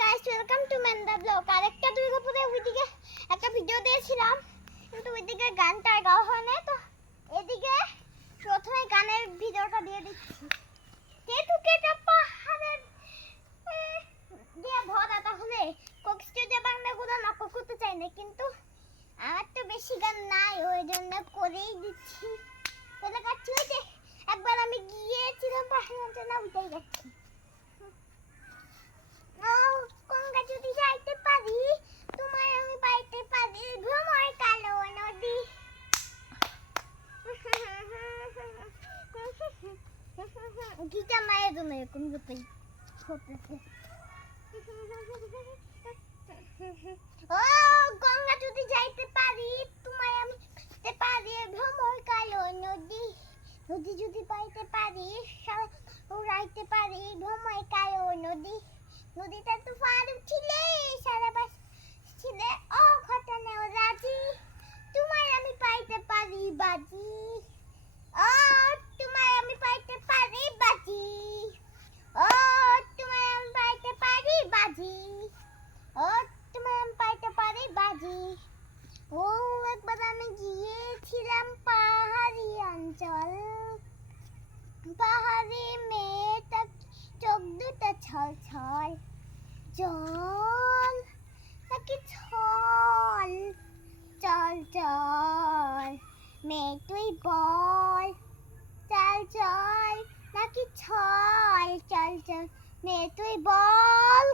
Guys, welcome to মেন্দা vlog. আরেকটা দুর্গাপূজায় ওইদিকে একটা ভিডিও দিয়েছিলাম, কিন্তু ওইদিকে গানটা গাওয়া হয় না, তো এদিকে প্রথমে গানের ভিডিওটা দিয়ে দিচ্ছি। কেটুকেটা পাহাড়ের দিয়ে ভরা, তাহলে কোকিস্টুডিও বাংলাগুলো নকল করতে চাই না, কিন্তু আমার তো বেশি গান নাই, ওই জন্য করেই দিচ্ছি। বলে গাচ্ছি ওই যে একবার আমি গিয়েছিলাম পাহাড়ে, না উঠেই যাচ্ছি। গঙ্গা যদি যাইতে পারি, তোমায় আমি পাইতে পারি, ভ্রমর কালো নদী। গীতা মায়ের জন্য এরকম হতেই হতেছে। ও গঙ্গা যদি যাইতে পারি, তোমায় আমি পাইতে পারি, ভ্রমর কালো নদী। নদী যদি পাইতে পারি, উড়াইতে পারি, ভ্রমর কালো নদী। নদীতে তুফান উঠিলে সারা বাস ছিলে ও ঘটনাও রাজি, তোমায় আমি পাইতে পারি বাজি। ও তোমায় আমি পাইতে পারি বাজি। ও তোমায় আমি পাইতে পারি বাজি। ও তোমায় আমি পাইতে পারি বাজি। ও একবার আমি গিয়েছিলাম পাহাড়ি অঞ্চল, পাহাড়ি মেয়েটা চোখ দুটো ছল ছল, জল নাকি ছল, চল চল মেয়ে তুই বল, চল চল নাকি ছল, চল চল মেয়ে তুই বল।